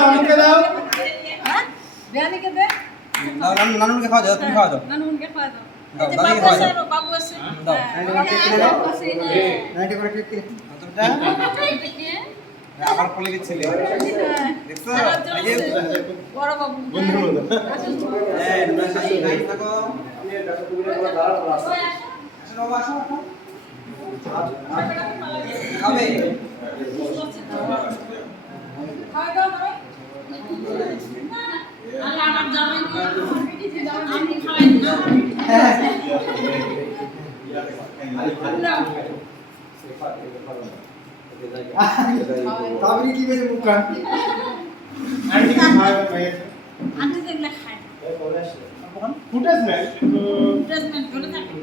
আমুকে দাও বিয়ানিকে দে নানুকে খাওয়া দাও, তুমি খাওয়া দাও। নানুকে খাওয়া দাও দাও, এই যে দাদিকে বাবু খাওয়া আছে দাও। বাবু আছে দাও। আবার কোলে দিচ্ছিলে। দেখছো? এই যে বড় বাবু বন্ধুর মতো এই তোমরা সাথে নাই থাকো। আসো বাবা, আসো। খাবে? খাওয়া দাও ধরো আল্লাহ আমার জামাই আমি খাই না তাবরি কি বেজে মুখ কান আন্টি কি খায় ভাই আন্টি দেখলে খাই ফুটেজ নাই ট্রিটমেন্ট করে থাকে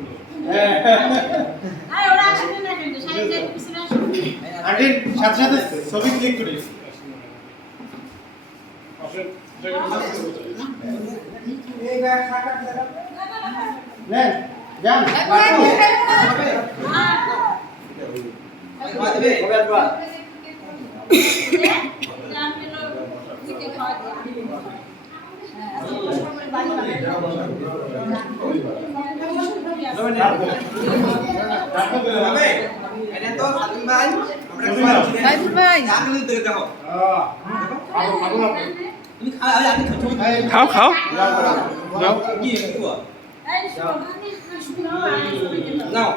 আয় ওরা আসবে না কিন্তু সাইডে পিছনে আসবে আন্টি সাথে সাথে ছবি ক্লিক করি এই ব্যাগ খাটা নেন যান খাওয়া দেবে? কবে আসবা জান পেলো দিকে খাওয়া খাবে? এটা তো সালিম ভাই, আমরা খাওয়াচ্ছি। সাইদুল ভাই আপনি তো দেখো। তুমি খাও খাও কি কি এই শোনো শুনো নাও